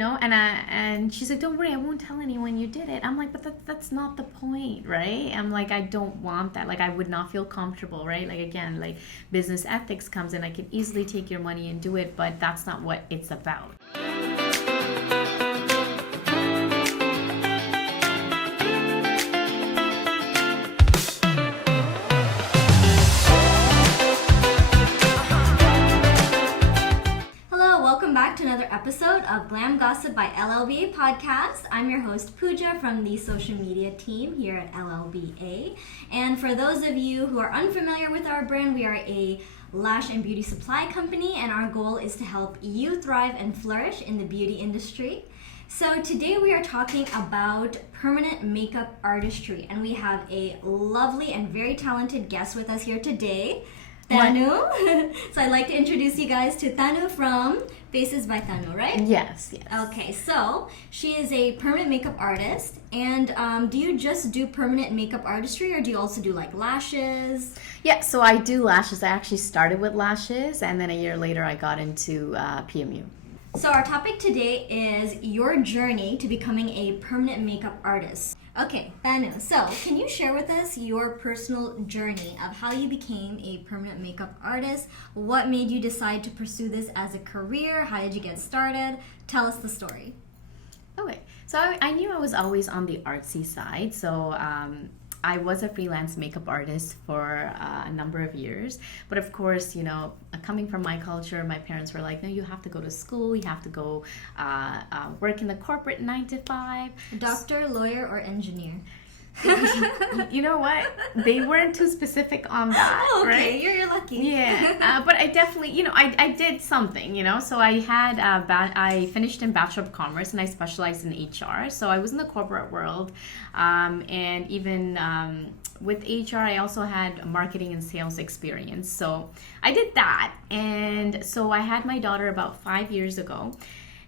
and she's like, don't worry, I won't tell anyone you did it. I'm like, but that's not the point, right? I'm like, I don't want that. Like, I would not feel comfortable, right? Like, again, like business ethics comes in. I can easily take your money and do it, but that's not what it's about. Another episode of Glam Gossip by LLBA Podcast. I'm your host Puja from the social media team here at LLBA. And for those of you who are unfamiliar with our brand, we are a lash and beauty supply company, and our goal is to help you thrive and flourish in the beauty industry. So today we are talking about permanent makeup artistry, and we have a lovely and very talented guest with us here today, Thanu. So I'd like to introduce you guys to Thanu from Faces by Thanu, right? Yes. Okay, so she is a permanent makeup artist, and do you just do permanent makeup artistry, or do you also do like lashes? Yeah, so I do lashes. I actually started with lashes, and then a year later I got into PMU. So our topic today is your journey to becoming a permanent makeup artist. Okay, Thanu, so can you share with us your personal journey of how you became a permanent makeup artist? What made you decide to pursue this as a career? How did you get started? Tell us the story. Okay, so I knew I was always on the artsy side, so I was a freelance makeup artist for a number of years. But of course, coming from my culture, my parents were like, no, you have to go to school, you have to go work in the corporate 9 to 5. Doctor, lawyer, or engineer? You know what? They weren't too specific on that, okay, right? You're lucky. Yeah, but I definitely, I did something, So I had, I finished in Bachelor of Commerce, and I specialized in HR. So I was in the corporate world, and even with HR, I also had marketing and sales experience. So I did that, and so I had my daughter about 5 years ago,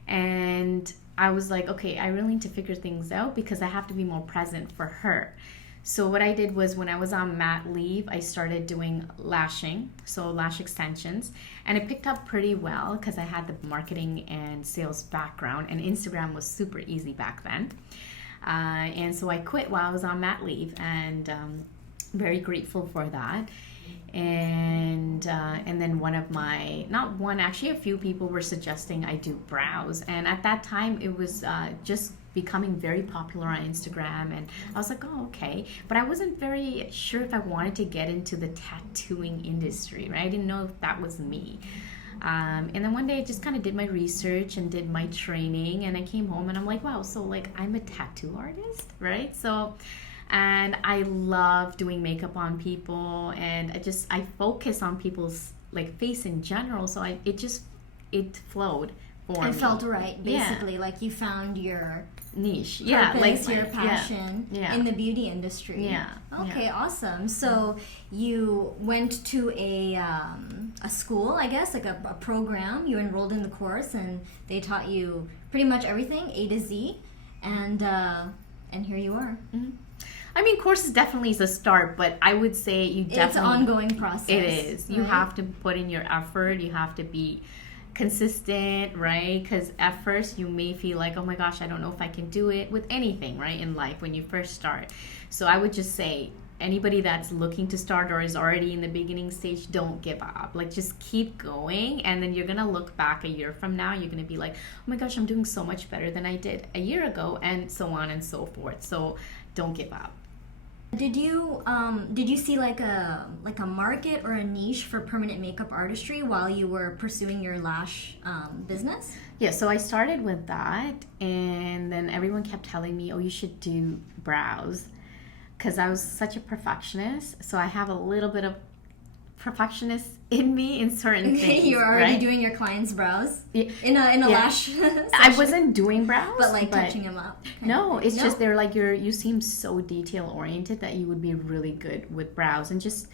and I was like, okay, I really need to figure things out because I have to be more present for her. So what I did was, when I was on mat leave, I started doing lashing, so lash extensions, and it picked up pretty well because I had the marketing and sales background, and Instagram was super easy back then. And so I quit while I was on mat leave, and very grateful for that. And then a few people were suggesting I do brows, and at that time it was just becoming very popular on Instagram, and I was like, oh, okay, but I wasn't very sure if I wanted to get into the tattooing industry, right? I didn't know if that was me. And then one day I just kind of did my research and did my training, and I came home and I'm like, wow, so like I'm a tattoo artist, right? So, and I love doing makeup on people, and I focus on people's like face in general, so it flowed for me. It felt right, basically. Like you found your niche, purpose, your passion in the beauty industry. Okay, awesome. So you went to a school, I guess, like a program. You enrolled in the course, and they taught you pretty much everything, A to Z, and here you are. Mm-hmm. I mean, courses definitely is a start, but I would say it's an ongoing process. It is. Right? You have to put in your effort. You have to be consistent, right? Because at first you may feel like, oh my gosh, I don't know if I can do it with anything, right, in life when you first start. So I would just say, anybody that's looking to start or is already in the beginning stage, don't give up. Like, just keep going, and then you're gonna look back a year from now, you're gonna be like, oh my gosh, I'm doing so much better than I did a year ago, and so on and so forth. So don't give up. Did you see like a market or a niche for permanent makeup artistry while you were pursuing your lash business? Yeah, so I started with that, and then everyone kept telling me, oh, you should do brows, because I was such a perfectionist. So I have a little bit of perfectionist in me in certain things. You're already right? doing your clients' brows in a lash session. I wasn't doing brows, but touching them up. No, it's just they're like, you seem so detail oriented that you would be really good with brows, and just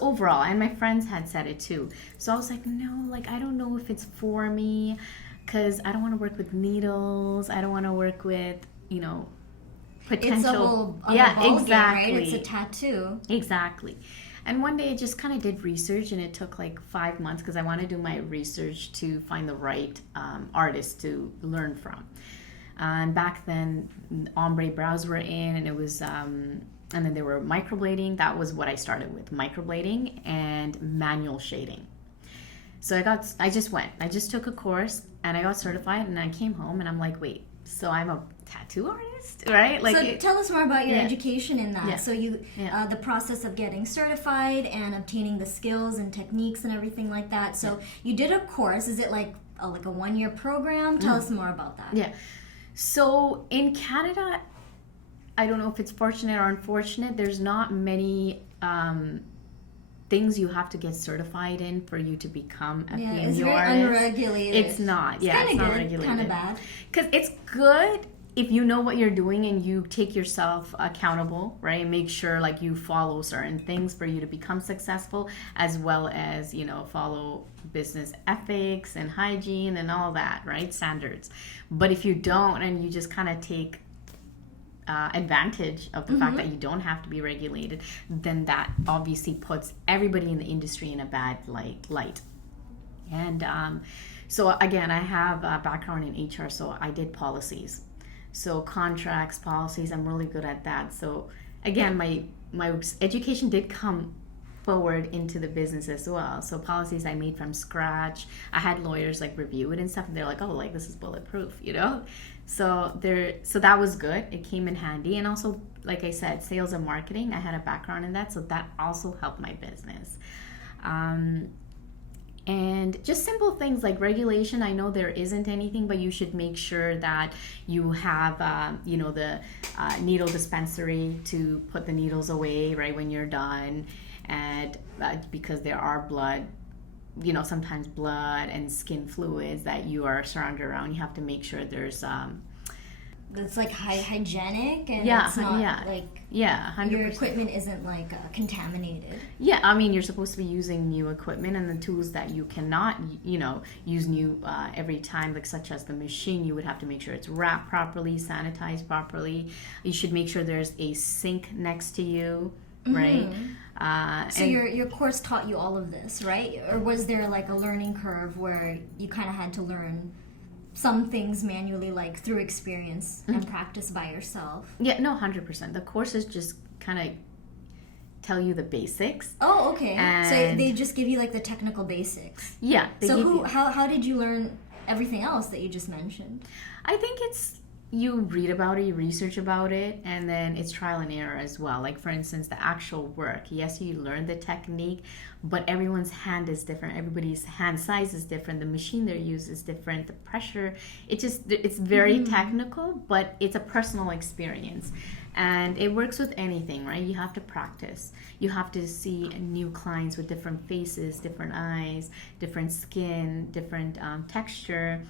overall. And my friends had said it too. So I was like, no, like I don't know if it's for me, because I don't want to work with needles. I don't want to work with potential. It's a whole ball exactly. game, right? It's a tattoo. Exactly. And one day I just kind of did research, and it took like 5 months because I want to do my research to find the right artist to learn from. And back then, ombre brows were in, and it was, and then there were microblading. That was what I started with, microblading and manual shading. So I just took a course, and I got certified, and I came home, and I'm like, wait, so I'm a tattoo artist, right? Like, so tell us more about your education in that. Yeah. So you, the process of getting certified and obtaining the skills and techniques and everything like that. So you did a course. Is it like a 1-year program? Tell us more about that. Yeah. So in Canada, I don't know if it's fortunate or unfortunate, there's not many things you have to get certified in for you to become a PMU it's very artist. Unregulated. It's not. It's It's not good, regulated. kind of bad. Because it's good if you know what you're doing and you take yourself accountable, right? Make sure like you follow certain things for you to become successful, as well as, follow business ethics and hygiene and all that, right? Standards. But if you don't, and you just kind of take advantage of the fact that you don't have to be regulated, then that obviously puts everybody in the industry in a bad light. And so again, I have a background in HR, so I did policies. So contracts, policies, I'm really good at that. So again, my education did come forward into the business as well. So policies I made from scratch. I had lawyers like review it and stuff, and they're like, oh, like this is bulletproof, So that was good. It came in handy. And also, like I said, sales and marketing, I had a background in that, so that also helped my business. And just simple things like regulation. I know there isn't anything, but you should make sure that you have, the needle dispensary to put the needles away right when you're done. And because there are sometimes blood and skin fluids that you are surrounded around, you have to make sure there's that's like hygienic, and Yeah, it's not yeah. like 100%. your equipment isn't like contaminated. Yeah, I mean, you're supposed to be using new equipment, and the tools that you cannot, use new every time, like such as the machine, you would have to make sure it's wrapped properly, sanitized properly. You should make sure there's a sink next to you, right? So your course taught you all of this, right? Or was there like a learning curve where you kind of had to learn some things manually, like through experience and practice by yourself? Yeah, no, 100%. The courses just kind of tell you the basics. Oh, okay. So And- they just give you like the technical basics. Yeah. How did you learn everything else that you just mentioned? I think it's you read about it, you research about it, and then it's trial and error as well. Like for instance, the actual work. Yes, you learn the technique, but everyone's hand is different. Everybody's hand size is different. The machine they use is different. The pressure, it's very technical, but it's a personal experience. And it works with anything, right? You have to practice. You have to see new clients with different faces, different eyes, different skin, different texture,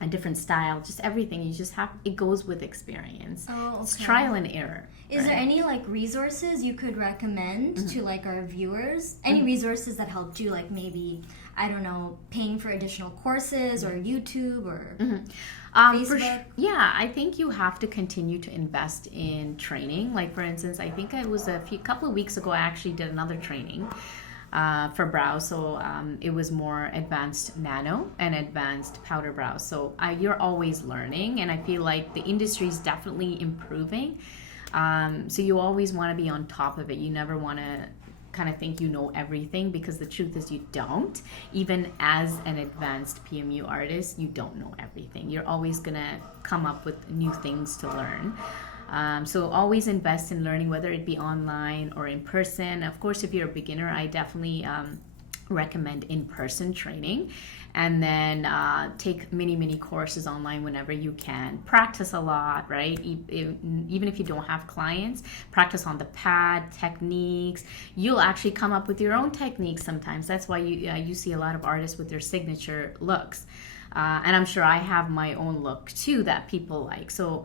a different style, just everything. You just have, it goes with experience. Oh, okay. It's trial and error. Is there any like resources you could recommend to like our viewers? Any resources that helped you, like maybe, I don't know, paying for additional courses or YouTube or Facebook? I think you have to continue to invest in training. Like for instance, I think it was couple of weeks ago, I actually did another training for brows. So it was more advanced nano and advanced powder brows. So you're always learning, and I feel like the industry is definitely improving. So you always want to be on top of it. You never want to kind of think you know everything, because the truth is you don't. Even as an advanced PMU artist, you don't know everything. You're always going to come up with new things to learn. So always invest in learning, whether it be online or in person. Of course, if you're a beginner, I definitely recommend in-person training, and then take many courses online whenever you can. Practice a lot, right? Even if you don't have clients, practice on the pad, techniques. You'll actually come up with your own techniques sometimes. That's why you see a lot of artists with their signature looks. And I'm sure I have my own look too that people like. So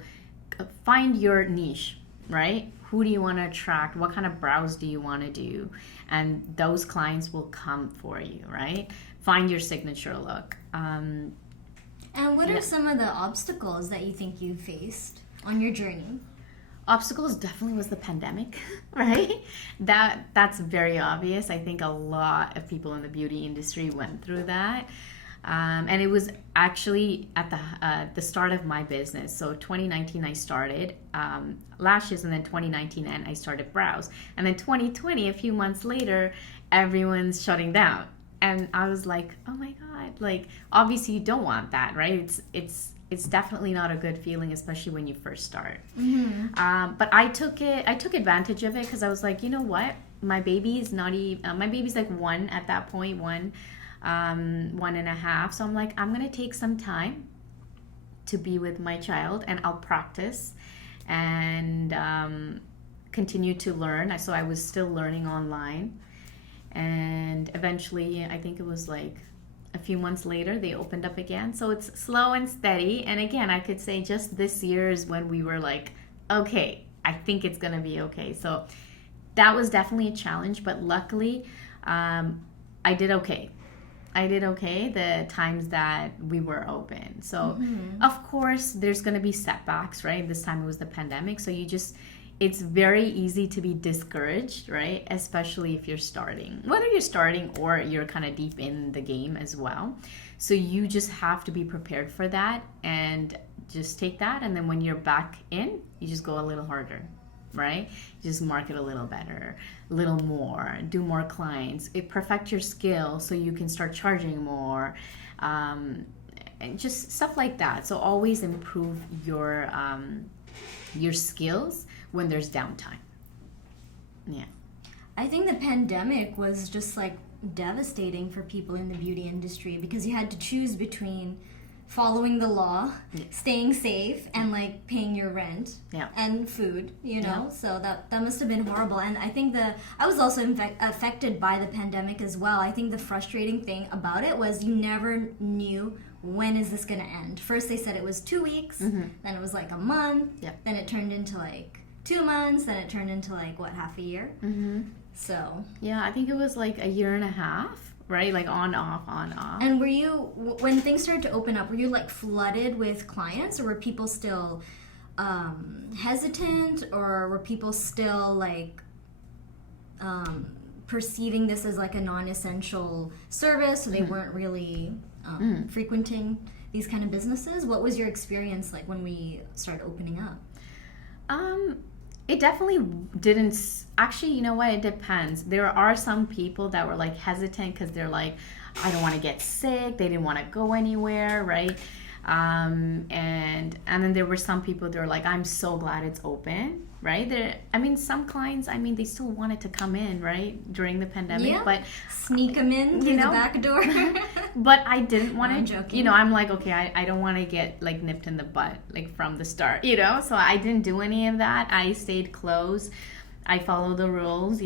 find your niche, right? Who do you want to attract? What kind of brows do you want to do? And those clients will come for you, right? Find your signature look. And what are some of the obstacles that you think you faced on your journey? Obstacles definitely was the pandemic, right? That's very obvious. I think a lot of people in the beauty industry went through that. And it was actually at the start of my business. So 2019 I started lashes, and then 2019 and I started brows. And then 2020, a few months later, everyone's shutting down. And I was like, oh my God, like obviously you don't want that, right? It's definitely not a good feeling, especially when you first start. Mm-hmm. But I took advantage of it because I was like, you know what? My baby's like one at that point, 1.5. So I'm like, I'm gonna take some time to be with my child, and I'll practice and continue to learn. So I was still learning online, and eventually, I think it was like a few months later, they opened up again. So it's slow and steady. And again, I could say just this year is when we were like, okay, I think it's gonna be okay. So that was definitely a challenge, but luckily, I did okay. The times that we were open. So of course there's going to be setbacks, right? This time it was the pandemic. So it's very easy to be discouraged, right? Especially if you're starting, whether you're starting or you're kind of deep in the game as well. So you just have to be prepared for that and just take that. And then when you're back in, you just go a little harder, right? Just market a little better, a little more, do more clients, perfect your skill so you can start charging more, and just stuff like that. So always improve your skills when there's downtime. Yeah. I think the pandemic was just like devastating for people in the beauty industry because you had to choose between following the law, staying safe, and like paying your rent and food, you know. So that must have been horrible. And I think I was also affected by the pandemic as well. I think the frustrating thing about it was you never knew when is this going to end. First they said it was 2 weeks, then it was like a month, then it turned into like 2 months, then it turned into like half a year. So yeah, I think it was like a year and a half. Right? Like on, off. And were you, when things started to open up, were you like flooded with clients, or were people still hesitant, or were people still like perceiving this as like a non-essential service, so they weren't really frequenting these kind of businesses? What was your experience like when we started opening up? It definitely didn't. Actually, you know what? It depends. There are some people that were like hesitant because they're like, I don't want to get sick. They didn't want to go anywhere, right? And then there were some people that were like, I'm so glad it's open, right? Some clients, they still wanted to come in, right, during the pandemic, but sneak them in through the back door. But I didn't want to. I'm joking. I'm like, okay, I don't want to get like nipped in the butt like from the start, So I didn't do any of that. I stayed close. I followed the rules,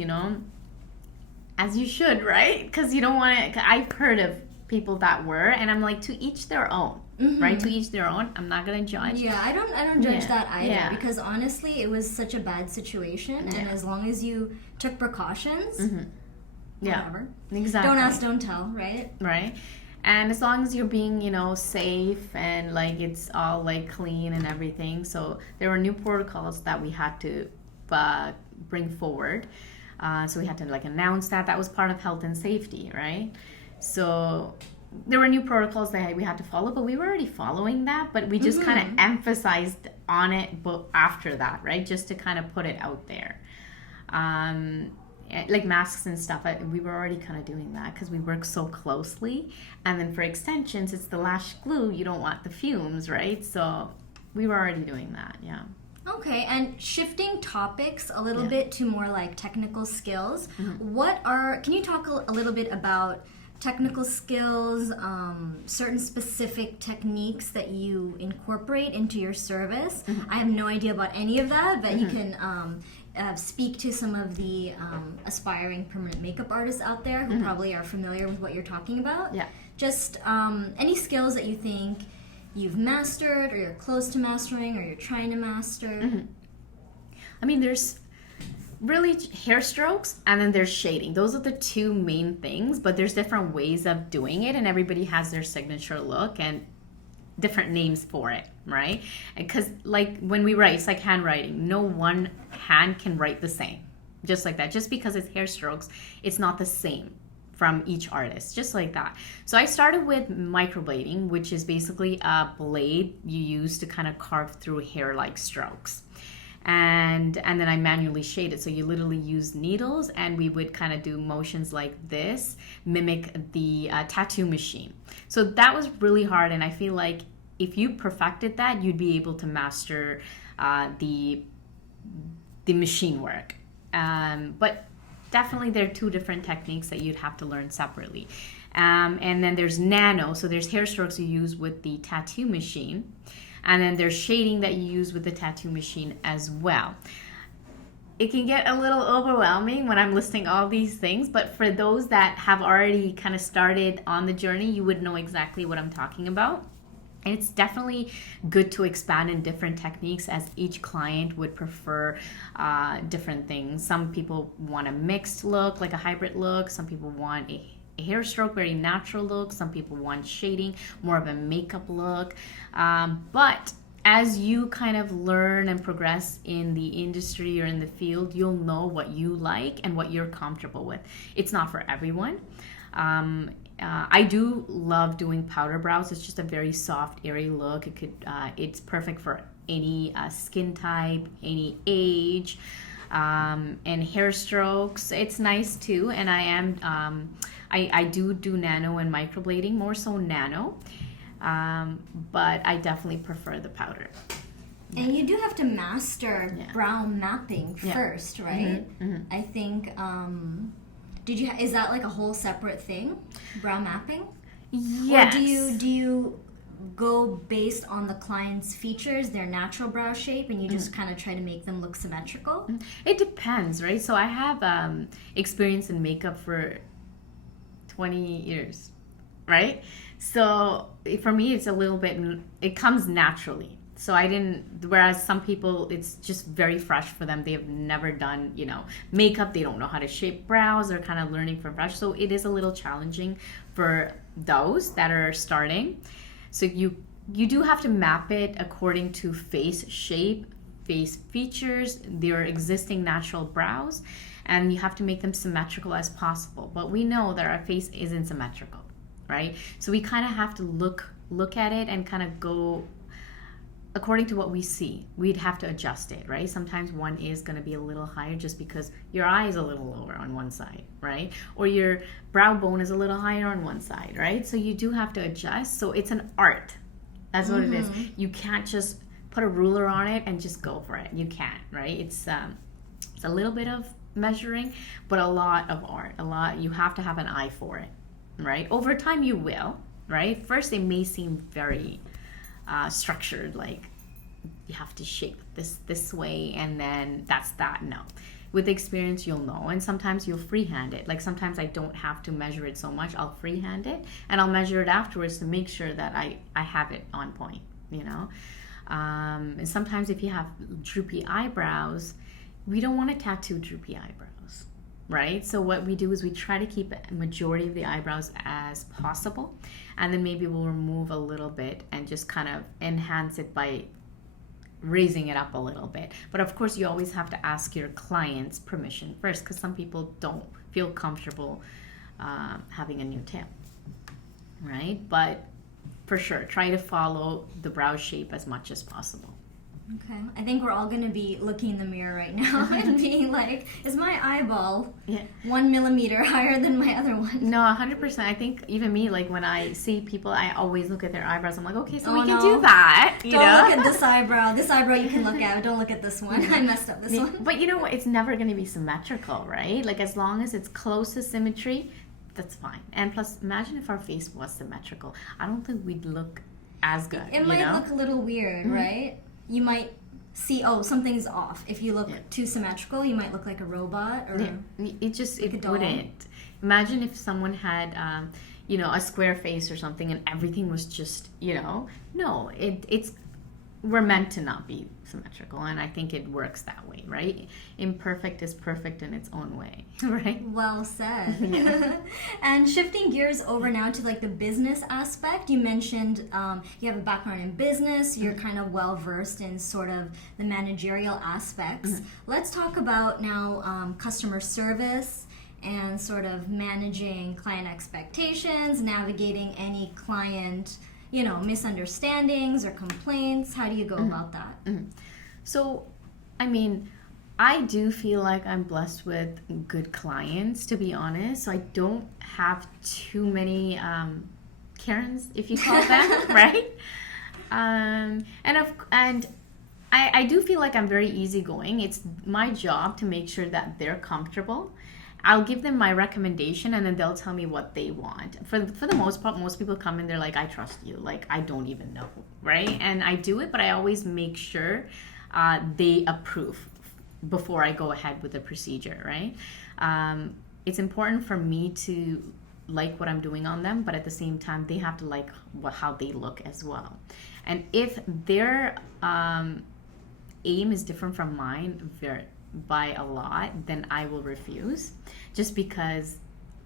as you should, right? Because you don't want to. I've heard of people that were, and I'm like, to each their own. Right, to each their own. I'm not gonna judge. Yeah, I don't judge that either because honestly, it was such a bad situation, and as long as you took precautions, whatever. Exactly. Don't ask, don't tell, right? Right, and as long as you're being, safe and like it's all like clean and everything. So there were new protocols that we had to bring forward. So we had to like announce that. That was part of health and safety, right? So there were new protocols that we had to follow, but we were already following that, but we just kind of emphasized on it after that, right? Just to kind of put it out there. Like masks and stuff, we were already kind of doing that because we work so closely. And then for extensions, it's the lash glue. You don't want the fumes, right? So we were already doing that, yeah. Okay, and shifting topics a little bit to more like technical skills. Can you talk a little bit about technical skills, certain specific techniques that you incorporate into your service? I have no idea about any of that, but you can speak to some of the aspiring permanent makeup artists out there who probably are familiar with what you're talking about. Yeah. Just any skills that you think you've mastered, or you're close to mastering, or you're trying to master. There's really hair strokes, and then there's shading. Those are the two main things, but there's different ways of doing it, and everybody has their signature look. And different names for it, right? Because like when we write, it's like handwriting. No one hand can write the same. Just like that. Just because it's hair strokes, it's not the same from each artist, just like that. So I started with microblading, which is basically a blade you use to kind of carve through hair-like strokes. And then I manually shade it. So you literally use needles, and we would kind of do motions like this, mimic the tattoo machine. So that was really hard, and I feel like if you perfected that, you'd be able to master the machine work. But definitely there are two different techniques that you'd have to learn separately. And then there's nano, so there's hair strokes you use with the tattoo machine. And then there's shading that you use with the tattoo machine as well. It can get a little overwhelming when I'm listing all these things, but for those that have already kind of started on the journey, you would know exactly what I'm talking about. And it's definitely good to expand in different techniques, as each client would prefer different things. Some people want a mixed look, like a hybrid look. Some people want a hair stroke, very natural look. Some people want shading, more of a makeup look. But as you kind of learn and progress in the industry or in the field, you'll know what you like and what you're comfortable with. It's not for everyone. I do love doing powder brows. It's just a very soft, airy look. It's perfect for any skin type, any age, and hair strokes. It's nice too. And I do nano and microblading, more so nano, but I definitely prefer the powder. And you do have to master brow mapping first, right? Mm-hmm. I think. Is that like a whole separate thing, brow mapping? Yes. Or do you go based on the client's features, their natural brow shape, and you just kind of try to make them look symmetrical? It depends, right? So I have experience in makeup for 20 years, right? So for me, it's a little bit, it comes naturally. So whereas some people, it's just very fresh for them. They have never done, makeup. They don't know how to shape brows. They're kind of learning from fresh. So it is a little challenging for those that are starting. So you do have to map it according to face shape, face features, their existing natural brows, and you have to make them symmetrical as possible. But we know that our face isn't symmetrical, right? So we kind of have to look at it and kind of go according to what we see. We'd have to adjust it, right? Sometimes one is going to be a little higher just because your eye is a little lower on one side, right? Or your brow bone is a little higher on one side, right? So you do have to adjust. So it's an art. That's what it is. You can't just put a ruler on it and just go for it. You can't, right? It's a little bit of measuring, but a lot of art. You have to have an eye for it, right? Over time you will, right? First it may seem very structured, like you have to shape this way and then that's that. No, with experience you'll know. And sometimes you'll freehand it. Like sometimes I don't have to measure it so much. I'll freehand it and I'll measure it afterwards to make sure that I have it on point, and sometimes if you have droopy eyebrows, we don't want to tattoo droopy eyebrows, right? So what we do is we try to keep a majority of the eyebrows as possible, and then maybe we'll remove a little bit and just kind of enhance it by raising it up a little bit. But of course you always have to ask your client's permission first, because some people don't feel comfortable having a new tail, right? But for sure, try to follow the brow shape as much as possible. Okay. I think we're all going to be looking in the mirror right now and being like, is my eyeball 1 millimeter higher than my other one? No, 100%. I think even me, like when I see people, I always look at their eyebrows. I'm like, okay, so we can do that. Don't look at this eyebrow. This eyebrow you can look at. Don't look at this one. I messed up this one. But you know what? It's never going to be symmetrical, right? Like as long as it's close to symmetry, that's fine. And plus, imagine if our face was symmetrical. I don't think we'd look as good. It might look a little weird, right? You might see, something's off. If you look too symmetrical, you might look like a robot or it wouldn't. Imagine if someone had, a square face or something and everything was just, no, it's we're meant to not be symmetrical, and I think it works that way, right? Imperfect is perfect in its own way, right? Well said. Yeah. And shifting gears over now to like the business aspect, you mentioned you have a background in business, you're kind of well versed in sort of the managerial aspects. Let's talk about now customer service and sort of managing client expectations, navigating any client misunderstandings or complaints. How do you go about that? So, I mean, I do feel like I'm blessed with good clients, to be honest. So I don't have too many Karens, if you call them, right? And I do feel like I'm very easygoing. It's my job to make sure that they're comfortable. I'll give them my recommendation, and then they'll tell me what they want. For the most part, most people come in, they're like, I trust you. Like, I don't even know, right? And I do it, but I always make sure they approve before I go ahead with the procedure, right? It's important for me to like what I'm doing on them, but at the same time, they have to like how they look as well. And if their aim is different from mine, by a lot, then I will refuse, just because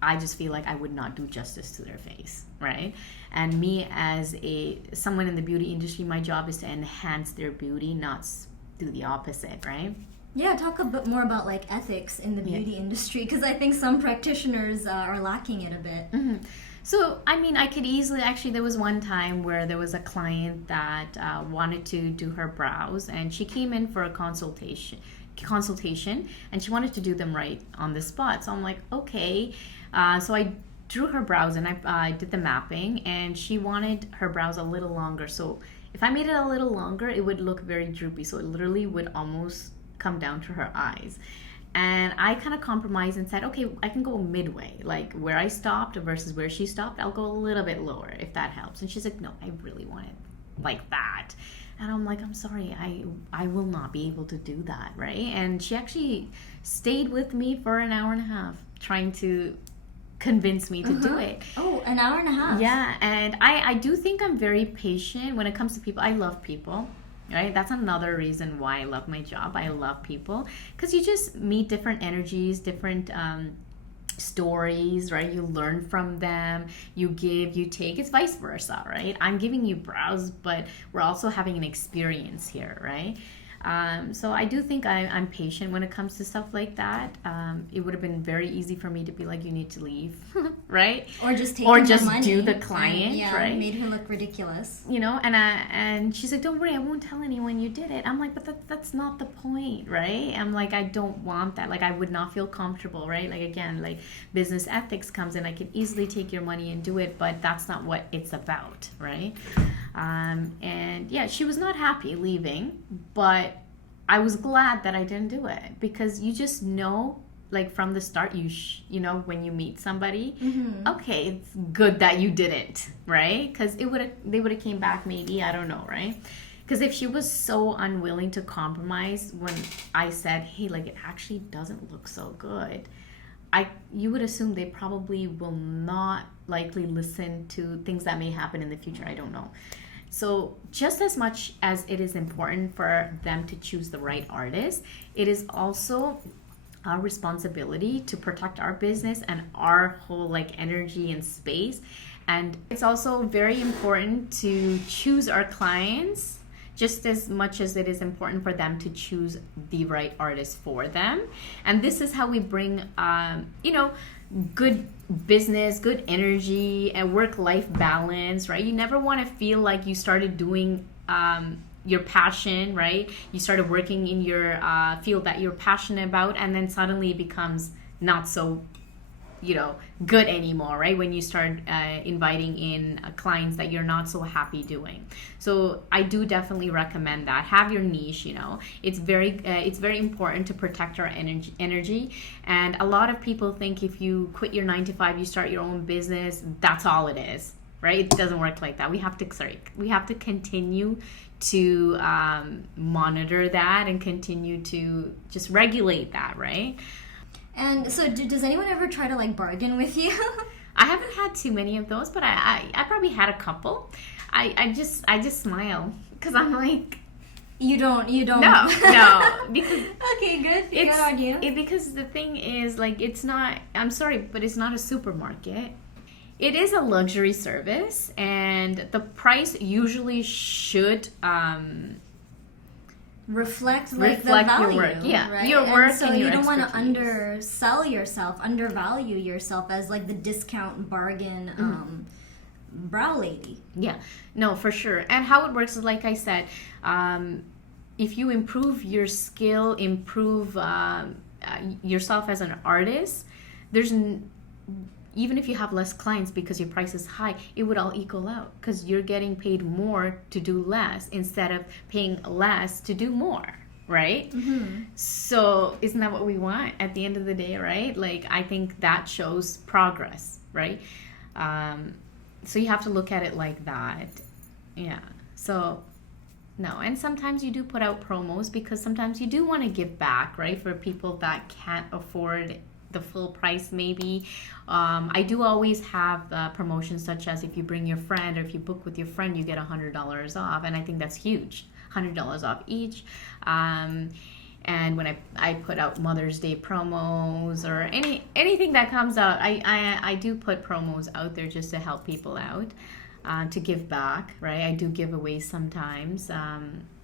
I just feel like I would not do justice to their face, right? And me as someone in the beauty industry, my job is to enhance their beauty, not do the opposite, right? Yeah, talk a bit more about like ethics in the beauty industry, because I think some practitioners are lacking it a bit. So, I mean, I could easily, actually, there was one time where there was a client that wanted to do her brows, and she came in for a consultation, and she wanted to do them right on the spot. So I'm like, okay. So I drew her brows, and I did the mapping, and she wanted her brows a little longer. So if I made it a little longer, it would look very droopy. So it literally would almost come down to her eyes. And I kind of compromised and said, okay, I can go midway, like where I stopped versus where she stopped. I'll go a little bit lower if that helps. And she's like, no, I really want it like that. And I'm like, I'm sorry, I will not be able to do that, right? And she actually stayed with me for an hour and a half trying to convince me to do it. Oh, an hour and a half. Yeah, and I do think I'm very patient when it comes to people. I love people, right? That's another reason why I love my job. I love people because you just meet different energies, different stories, right? You learn from them, you give, you take. It's vice versa, right? I'm giving you brows, but we're also having an experience here, right? So I do think I'm patient when it comes to stuff like that. It would have been very easy for me to be like, you need to leave, right? Or just take or just money do the client, and, right? Made her look ridiculous. You know, and she's like, don't worry, I won't tell anyone you did it. I'm like, but that's not the point, right? I'm like, I don't want that. Like, I would not feel comfortable, right? Like, again, like business ethics comes in. I could easily take your money and do it, but that's not what it's about, right? And yeah, she was not happy leaving, but I was glad that I didn't do it, because you just know, like from the start, you know when you meet somebody, okay, it's good that you didn't, right? Because they would have came back maybe, I don't know, right? Because if she was so unwilling to compromise when I said, hey, like it actually doesn't look so good, you would assume they probably will not likely listen to things that may happen in the future. I don't know. So just as much as it is important for them to choose the right artist, it is also our responsibility to protect our business and our whole like energy and space. And it's also very important to choose our clients just as much as it is important for them to choose the right artist for them. And this is how we bring, good business, good energy, and work-life balance, right? You never want to feel like you started doing your passion, right? You started working in your field that you're passionate about, and then suddenly it becomes not so, good anymore, right? When you start inviting in clients that you're not so happy doing. So I do definitely recommend that. Have your niche, It's very important to protect our energy. And a lot of people think if you quit your 9-to-5, you start your own business, that's all it is, right? It doesn't work like that. We have to continue to monitor that and continue to just regulate that, right? And so does anyone ever try to like bargain with you? I haven't had too many of those, but I probably had a couple. I just smile because I'm like, You don't. No, because okay, good. Good on you. Because the thing is, like, it's not. I'm sorry, but it's not a supermarket. It is a luxury service, and the price usually should reflect the reflect value, your work. Yeah, right? your work, so and you your don't want to expertise. undersell yourself, undervalue yourself as like the discount bargain brow lady. Yeah, no, for sure. And how it works is, like I said, if you improve your skill, improve yourself as an artist, even if you have less clients because your price is high, it would all equal out because you're getting paid more to do less instead of paying less to do more, right? Mm-hmm. So isn't that what we want at the end of the day, right? Like, I think that shows progress, right? So you have to look at it like that. Yeah. So, no. And sometimes you do put out promos because sometimes you do want to give back, right? For people that can't afford the full price maybe. I do always have promotions such as if you bring your friend or if you book with your friend, you get $100 off. And I think that's huge. $100 off each. And when I put out Mother's Day promos or anything that comes out, I do put promos out there just to help people out, to give back, right? I do give away sometimes.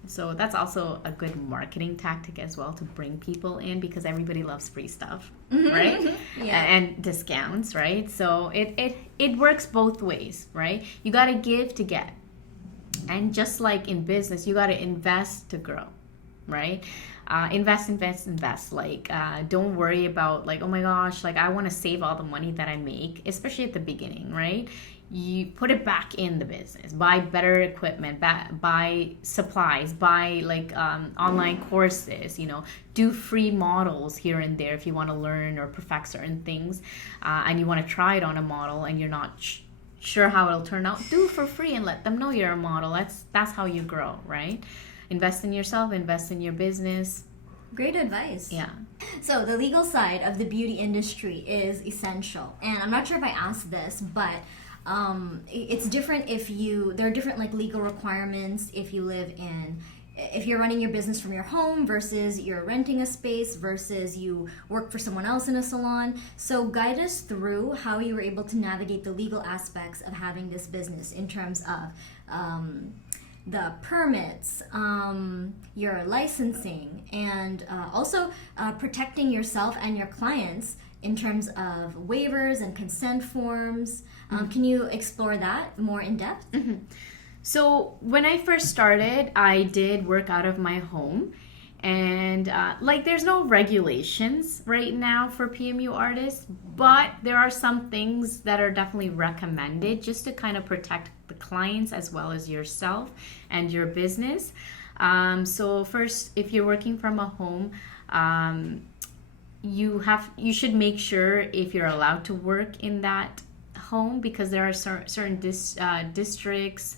So that's also a good marketing tactic as well, to bring people in because everybody loves free stuff, right? Yeah. And discounts, right? So it works both ways, right? You got to give to get. And just like in business, you got to invest to grow, right? Invest. Like, don't worry about like, oh my gosh, like I want to save all the money that I make, especially at the beginning, right? You put it back in the business, buy better equipment, buy supplies, buy like online courses, do free models here and there if you want to learn or perfect certain things, and you want to try it on a model and you're not sure how it'll turn out, do it for free and let them know you're a model. That's how you grow, right? Invest in yourself, invest in your business. Great advice. Yeah. So the legal side of the beauty industry is essential. And I'm not sure if I asked this, but it's different there are different like legal requirements if you're running your business from your home versus you're renting a space versus you work for someone else in a salon. So guide us through how you were able to navigate the legal aspects of having this business in terms of the permits, your licensing, and also protecting yourself and your clients in terms of waivers and consent forms. Can you explore that more in depth? Mm-hmm. So when I first started, I did work out of my home. And there's no regulations right now for PMU artists, but there are some things that are definitely recommended just to kind of protect the clients as well as yourself and your business. So first, if you're working from a home, you should make sure if you're allowed to work in that home, because there are certain districts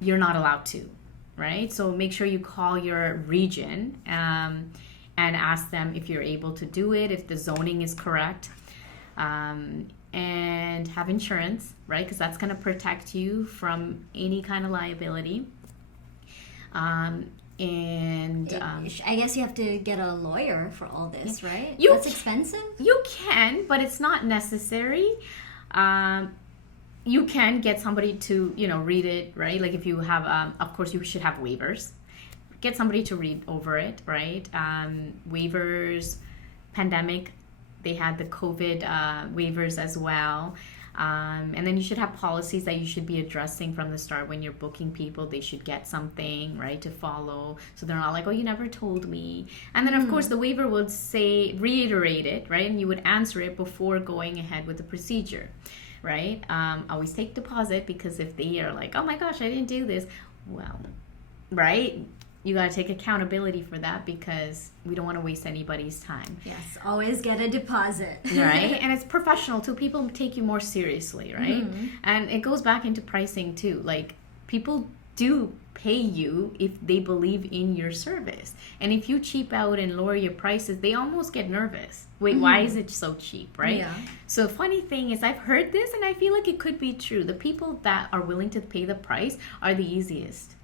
you're not allowed to. Right? So make sure you call your region and ask them if you're able to do it, if the zoning is correct, and have insurance, right? Because that's going to protect you from any kind of liability. I guess you have to get a lawyer for all this, right? That's expensive? You can, but it's not necessary. You can get somebody to, read it, right? Like if you have, of course, you should have waivers. Get somebody to read over it, right? Waivers, pandemic, they had the COVID waivers as well. And then you should have policies that you should be addressing from the start when you're booking people. They should get something, right, to follow. So they're not like, oh, you never told me. And then, of course, the waiver would say, reiterate it, right? And you would answer it before going ahead with the procedure. Right? Always take deposit, because if they are like, oh my gosh, I didn't do this, well, right? You got to take accountability for that, because we don't want to waste anybody's time. Yes, always get a deposit. Right? And it's professional too. People take you more seriously, right? Mm-hmm. And it goes back into pricing too. Like, people do pay you if they believe in your service. And if you cheap out and lower your prices, they almost get nervous. Wait, why is it so cheap, right? Yeah. So the funny thing is, I've heard this and I feel like it could be true. The people that are willing to pay the price are the easiest.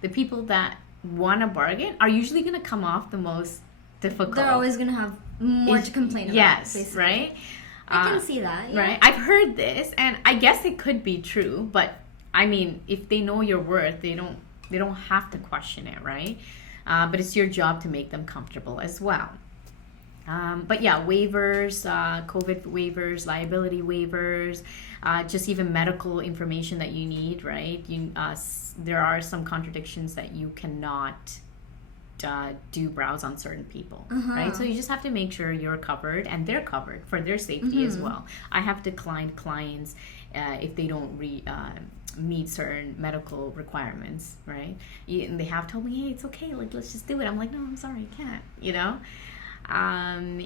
The people that want to bargain are usually going to come off the most difficult. They're always going to have more to complain about. Yes, basically. right? I can see that. Yeah. Right? I've heard this, and I guess it could be true, but I mean, if they know your worth, they don't have to question it, right? But it's your job to make them comfortable as well. But yeah, waivers, COVID waivers, liability waivers, just even medical information that you need, right? There are some contradictions that you cannot do browse on certain people, right? So you just have to make sure you're covered and they're covered for their safety as well. I have declined clients if they don't meet certain medical requirements, right? And they have told me, hey, it's okay, like let's just do it. I'm like, no, I'm sorry, I can't, you know? And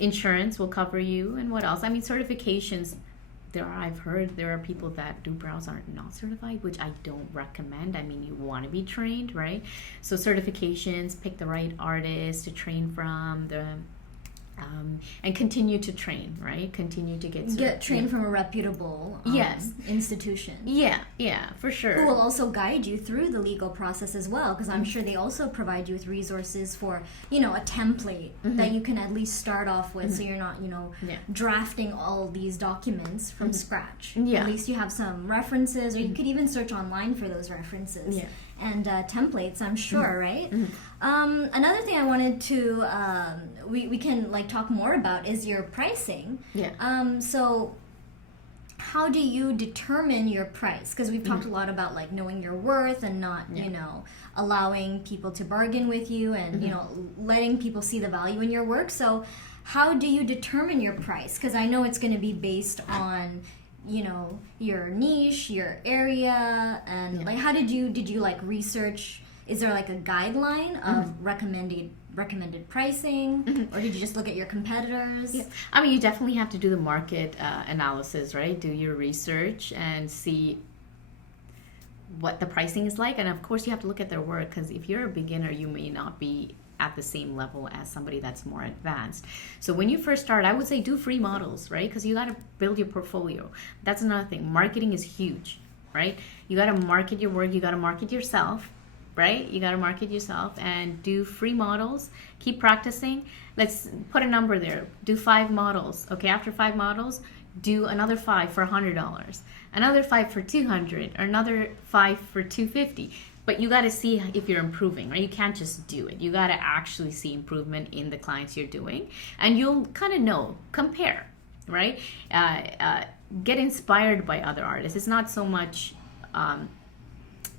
insurance will cover you, and what else? I mean, certifications. I've heard there are people that do brows aren't not certified, which I don't recommend. I mean, you want to be trained, right? So certifications, pick the right artist to train from, and continue to train, right? Continue to get trained from a reputable institution. Yeah, for sure. Who will also guide you through the legal process as well, because I'm sure they also provide you with resources for, a template that you can at least start off with, so you're not, drafting all these documents from scratch. Yeah. At least you have some references, or you could even search online for those references. Yeah. And templates, I'm sure, right? Another thing I wanted to we can talk more about is your pricing. Yeah. So how do you determine your price? Because we've talked a lot about knowing your worth and not allowing people to bargain with you and letting people see the value in your work. So how do you determine your price? Because I know it's going to be based on your niche, your area, and how did you research? Is there a guideline of recommended pricing, or did you just look at your competitors? Yeah. I mean, you definitely have to do the market analysis, right? Do your research and see what the pricing is like, and of course you have to look at their work, because if you're a beginner, you may not be at the same level as somebody that's more advanced. So when you first start, I would say do free models, right? Because you got to build your portfolio. That's another thing. Marketing is huge, right? You got to market your work. You got to market yourself, right? You got to market yourself and do free models. Keep practicing. Let's put a number there. Do 5 models. Okay, after 5 models, do another 5 for $100, another 5 for $200, or another 5 for $250. But you got to see if you're improving, right? You can't just do it. You got to actually see improvement in the clients you're doing, and you'll kind of know, compare, right? Get inspired by other artists. It's not so much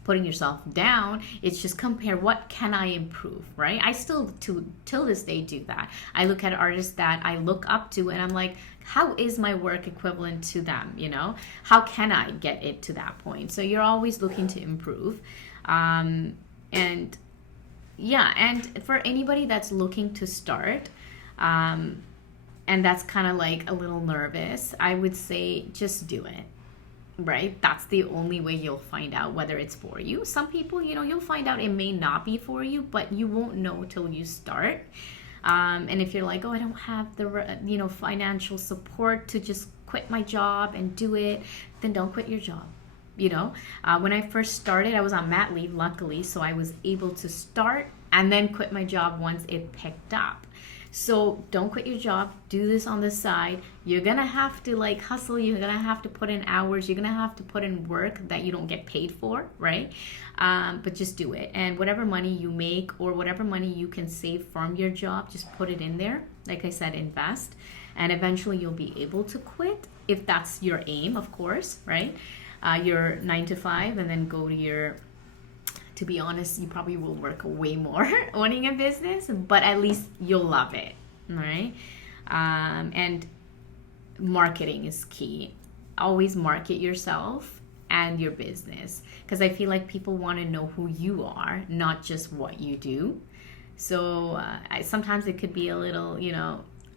putting yourself down. It's just compare, what can I improve, right? I still, till this day, do that. I look at artists that I look up to, and I'm like, how is my work equivalent to them, How can I get it to that point? So you're always looking to improve. And for anybody that's looking to start, and that's kind of a little nervous, I would say just do it, right? That's the only way you'll find out whether it's for you. Some people, you'll find out it may not be for you, but you won't know till you start. And if you're like, oh, I don't have the, financial support to just quit my job and do it, then don't quit your job. When I first started, I was on mat leave, luckily, so I was able to start and then quit my job once it picked up. So don't quit your job. Do this on the side. You're gonna have to hustle. You're gonna have to put in hours. You're gonna have to put in work that you don't get paid for, right? But just do it. And whatever money you make or whatever money you can save from your job, just put it in there. Like I said, invest, and eventually you'll be able to quit if that's your aim, of course, right? Your 9 to 5, and then go to your, to be honest, you probably will work way more owning a business, but at least you'll love it, right? And marketing is key. Always market yourself and your business, because I feel like people want to know who you are, not just what you do. So sometimes it could be a little,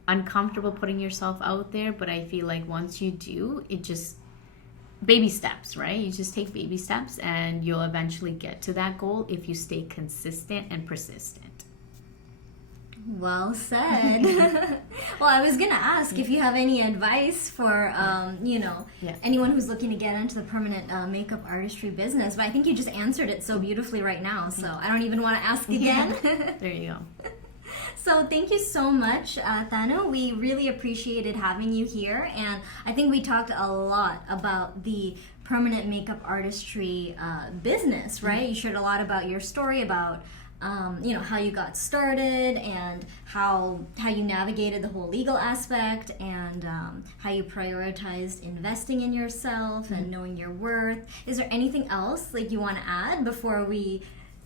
uncomfortable putting yourself out there, but I feel like once you do, it just baby steps, right? You just take baby steps and you'll eventually get to that goal if you stay consistent and persistent. Well said. Well, I was gonna ask if you have any advice for anyone who's looking to get into the permanent makeup artistry business, but I think you just answered it so beautifully right now, so I don't even want to ask again. There you go. So thank you so much, Thanu. We really appreciated having you here, and I think we talked a lot about the permanent makeup artistry business, right? You shared a lot about your story, about how you got started, and how you navigated the whole legal aspect, and how you prioritized investing in yourself and knowing your worth. Is there anything else you want to add before we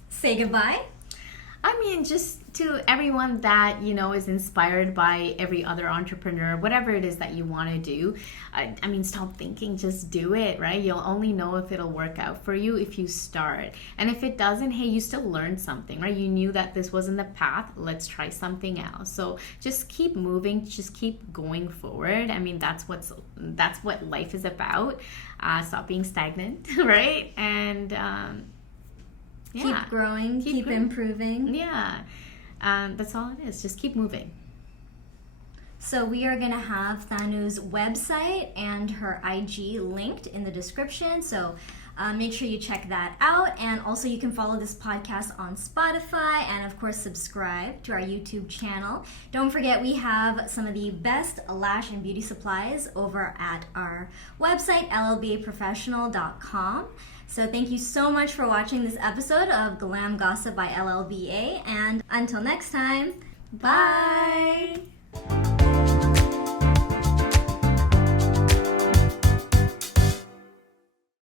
say goodbye? I mean, just to everyone that, is inspired by every other entrepreneur, whatever it is that you want to do, I mean, stop thinking, just do it, right? You'll only know if it'll work out for you if you start. And if it doesn't, hey, you still learned something, right? You knew that this wasn't the path, let's try something else. So just keep moving, just keep going forward. I mean, that's what life is about. Stop being stagnant, right? And keep growing, keep improving. Yeah, that's all it is. Just keep moving. So we are going to have Thanu's website and her IG linked in the description. So make sure you check that out. And also you can follow this podcast on Spotify, and of course subscribe to our YouTube channel. Don't forget, we have some of the best lash and beauty supplies over at our website, LLBAprofessional.com. So thank you so much for watching this episode of Glam Gossip by LLBA, and until next time, bye!